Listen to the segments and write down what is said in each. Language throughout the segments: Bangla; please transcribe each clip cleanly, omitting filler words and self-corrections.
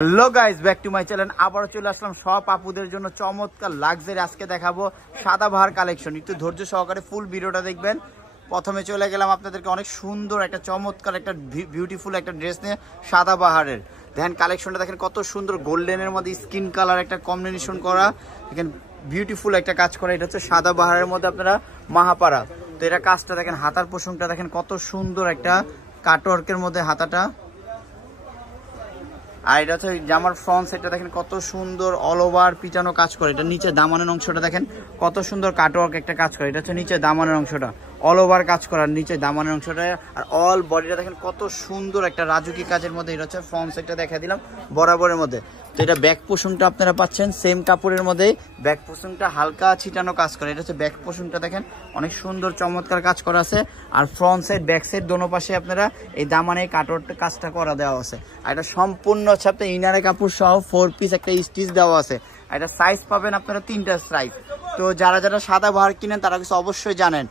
Hello guys, back to my channel. আবারও চলে আসলাম সব আপুদের জন্য চমৎকার লাক্সারি। আজকে দেখাবো সাদাবাহার কালেকশন। একটু ধৈর্য সহকারে ফুল ভিডিওটা দেখবেন। প্রথমে চলে গেলাম আপনাদেরকে অনেক সুন্দর একটা চমৎকার একটা বিউটিফুল একটা ড্রেস নিয়ে সাদাবাহারের। দেখেন কালেকশনটা দেখেন কত সুন্দর, গোল্ডেনের মধ্যে স্কিন কালার একটা কম্বিনেশন করা, দেখেন বিউটিফুল একটা কাজ করা। এটা হচ্ছে সাদাবাহারের মধ্যে আপনারা মাহাপাড়া। তো এটা কাজটা দেখেন, হাতার পোষণটা দেখেন কত সুন্দর একটা কাটওয়ার্কের মধ্যে হাতাটা। আর এটা হচ্ছে জামার ফ্রন্ট সাইডটা দেখেন কত সুন্দর অল ওভার পিটানো কাজ করে। এটা নিচে দামানের অংশটা দেখেন কত সুন্দর কাটওয়ার্ক একটা কাজ করে। এটা হচ্ছে নিচে দামানের অংশটা অল ওভার কাজ করার, নিচে দামানের অংশটা। আর অল বডিটা দেখেন কত সুন্দর একটা রাজুকি কাজের মধ্যে। এটা হচ্ছে ফ্রন্ট সাইডটা দেখা দিলাম বরাবরের মধ্যে। তো এটা ব্যাক পোষণটা আপনারা পাচ্ছেন সেম কাপড়ের মধ্যে, ব্যাক পোষণটা হালকা ছিটানো কাজ করে। এটা হচ্ছে ব্যাক পোষণটা দেখেন অনেক সুন্দর চমৎকার কাজ করা আছে। আর ফ্রন্ট সাইড ব্যাক সাইড দোনো পাশে আপনারা এই দামানে কাটওয়ার্ক কাজটা করা দেওয়া আছে। আর এটা সম্পূর্ণ হচ্ছে আপনার ইনারে কাপড় সহ 4 পিস একটা স্টিচ দেওয়া আছে। আর এটা সাইজ পাবেন আপনারা 3টা সাইজ। তো যারা যারা সাদাবাহার কিনেন তারা কিছু অবশ্যই জানেন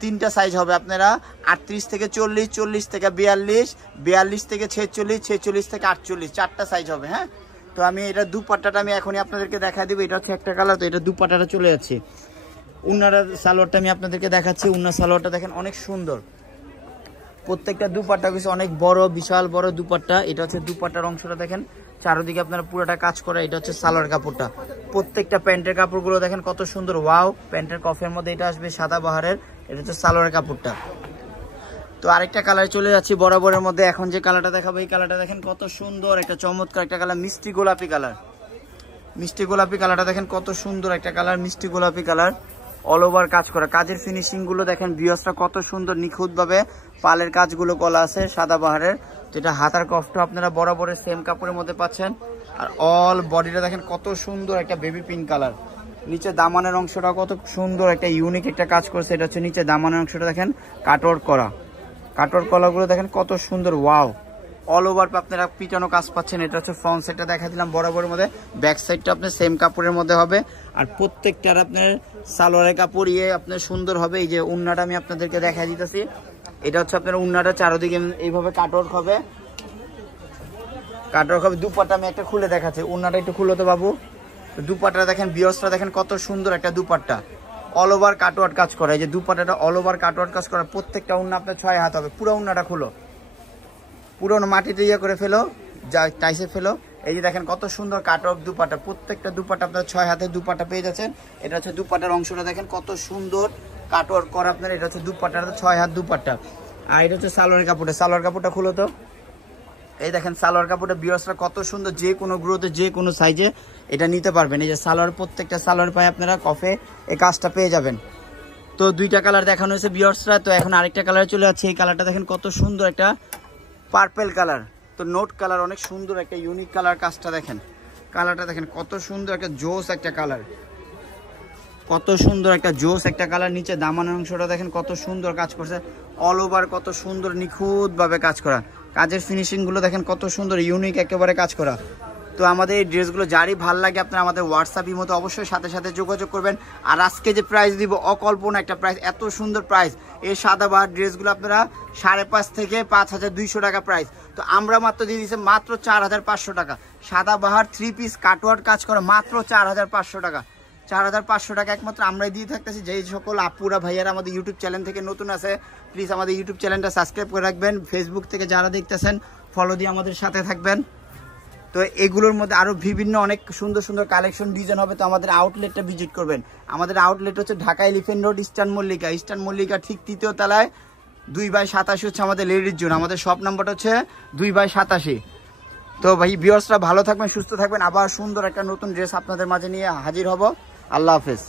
3টা সাইজ হবে আপনারা 38 থেকে 40, 40 থেকে 42, 42 থেকে 46, 46 থেকে 48, 4টা সাইজ হবে। হ্যাঁ, তো আমি এটা দুপাট্টাটা আমি এখনই আপনাদেরকে দেখা দিব। এটা হচ্ছে একটা কালার। তো এটা দুপাট্টাটা চলে যাচ্ছে। উন্নার সালোয়ারটা আমি আপনাদেরকে দেখাচ্ছি। উন্নার সালোয়ারটা দেখেন অনেক সুন্দর, প্রত্যেকটা দুপাট্টা কিছু অনেক বড়, বিশাল বড় দুপাট্টা। এটা হচ্ছে দুপাট্টার অংশটা দেখেন চারদিকে আপনারা পুরোটা কাজ করা। এটা হচ্ছে সালোয়ার কাপড়টা। প্রত্যেকটা প্যান্টের কাপড়গুলো দেখেন কত সুন্দর। ওয়াও, প্যান্টের কফের মধ্যে এটা আসবে সাদাবাহারের। এটা হচ্ছে সালোয়ার কাপড়টা। তো আরেকটা কালার চলে যাচ্ছি বরাবরের মধ্যে। এখন যে কালারটা দেখাবো এই কালারটা দেখেন কত সুন্দর একটা চমৎকার একটা কালার, মিষ্টি গোলাপি কালার। মিষ্টি গোলাপি কালারটা দেখেন কত সুন্দর একটা কালার, মিষ্টি গোলাপি কালার। অল ওভার কাজ করা, কাজের ফিনিশিং গুলো দেখেন ভিউয়ার্সরা কত সুন্দর নিখুঁত ভাবে পালের কাজগুলো করা আছে সাদাবাহারের। যেটা হাতার কফটা আপনারা বরাবরের সেম কাপড়ের মধ্যে পাচ্ছেন। আর অল বডিটা দেখেন কত সুন্দর একটা বেবি পিঙ্ক কালার। নিচে দামানের অংশটা কত সুন্দর একটা ইউনিক একটা কাজ করছে। এটা হচ্ছে নিচে দামানের অংশটা দেখেন কাটওয়ার্ক করা, কাটওয়ার্ক কলাগুলো দেখেন কত সুন্দর। ওয়াও, অল ওভার আপনারা পিটানো কাজ পাচ্ছেন। এটা হচ্ছে ফ্রন্ট সাইডটা দেখা দিলাম বরাবরের মধ্যে, ব্যাক সাইডটা আপনার সেম কাপড়ের মধ্যে হবে। আর প্রত্যেকটার আপনার সালোয়ারের কাপড় আপনার সুন্দর হবে। এই যে উন্নাটা আমি আপনাদেরকে দেখা দিতেছি। এটা হচ্ছে আপনার উন্নাটা চারদিকে এইভাবে কাটওয়ার্ক হবে, কাটওয়ার্ক হবে। দুপাট্টা আমি একটা খুলে দেখাচ্ছি। উন্নাটা একটু খুলে তো বাবু। দুপাট্টা দেখেন ভিউয়ার্সরা দেখেন কত সুন্দর একটা দুপাট্টা, অল ওভার কাটওয়ার্ক কাজ করা। এই যে দুপাট্টাটা অল ওভার কাটওয়ার্ক কাজ করা। প্রত্যেকটা উন্না আপনার 6 হাত হবে। পুরো উন্নাটা খুলো, পুরোনো মাটিতে ইয়ে করে ফেলো, যা টাইসে ফেলো। এই যে দেখেন কত সুন্দর কাটওয়ার্ক দুপাট্টা। প্রত্যেকটা দুপাট্টা আপনার 6 হাতের দুপাট্টা পেয়ে যাচ্ছেন। এটা হচ্ছে দুপাট্টার অংশটা দেখেন কত সুন্দর কাটওয়ার্ক করা আপনার। এটা হচ্ছে দুপাট্টাটা 6 হাত দুপাট্টা। আর এটা হচ্ছে সালোয়ারের কাপড়টা। সালোয়ার কাপড়টা খুলো তো। এই দেখেন সালোয়ার কাপড়টা ভিউয়ার্সরা কত সুন্দর, যে কোনো গ্রোথে যে কোনো সাইজে এটা নিতে পারবেন। এই যে সালোয়ার, প্রত্যেকটা সালোয়ার পায়ে আপনারা কফে এই কাজটা পেয়ে যাবেন। তো 2টা কালার দেখানো হয়েছে ভিউয়ার্সরা। তো এখন আরেকটা কালার চলে যাচ্ছে। এই কালারটা দেখেন কত সুন্দর একটা পার্পল কালার। তো নোট কালার, অনেক সুন্দর একটা ইউনিক কালার। কাজটা দেখেন, কালারটা দেখেন কত সুন্দর একটা জোস একটা কালার, কত সুন্দর একটা জোস একটা কালার। নিচে দামানের অংশটা দেখেন কত সুন্দর কাজ করছে। অল ওভার কত সুন্দর নিখুঁত ভাবে কাজ করা। কাজের ফিনিশিং গুলো দেখেন কত সুন্দর ইউনিক একেবারে কাজ করা। তো আমাদের এই ড্রেসগুলো যারই ভাল লাগে আপনারা আমাদের হোয়াটসঅ্যাপ ইমোতে অবশ্যই সাথে সাথে যোগাযোগ করবেন। আর আজকে যে প্রাইস দিব অকল্পনা একটা প্রাইস, এত সুন্দর প্রাইস। এই সাদাবাহার ড্রেসগুলো আপনারা 5.5 থেকে 5,200 টাকা প্রাইস। তো আমরা মাত্র দিয়ে দিচ্ছি মাত্র 4,500 টাকা। সাদাবাহার 3 পিস কাটওয়ার্ক কাজ করা মাত্র 4,500 টাকা। 4,500 টাকা একমাত্র আমরাই দিয়ে থাকতেছি। যেই সকল আপুরা ভাইয়ারা আমাদের ইউটিউব চ্যানেল থেকে নতুন আছে, প্লিজ আমাদের ইউটিউব চ্যানেলটা সাবস্ক্রাইব করে রাখবেন। ফেসবুক থেকে যারা দেখতেছেন ফলো দিয়ে আমাদের সাথে থাকবেন। তো এগুলোর মধ্যে আরো বিভিন্ন অনেক সুন্দর সুন্দর কালেকশন ডিজাইন হবে। তো আমাদের আউটলেটটা ভিজিট করবেন। আমাদের আউটলেট হচ্ছে Dhaka elephant road, eastern Mallika. Eastern Mallika ঠিক 3য় তলায় 2/87 হচ্ছে আমাদের লেডিস জোন। আমাদের শপ নাম্বারটা হচ্ছে 2/87। তো ভাই ভিউয়ার্সরা ভালো থাকবেন, সুস্থ থাকবেন। আবার সুন্দর একটা নতুন ড্রেস আপনাদের মাঝে নিয়ে হাজির হব। আল্লাহ হাফেজ।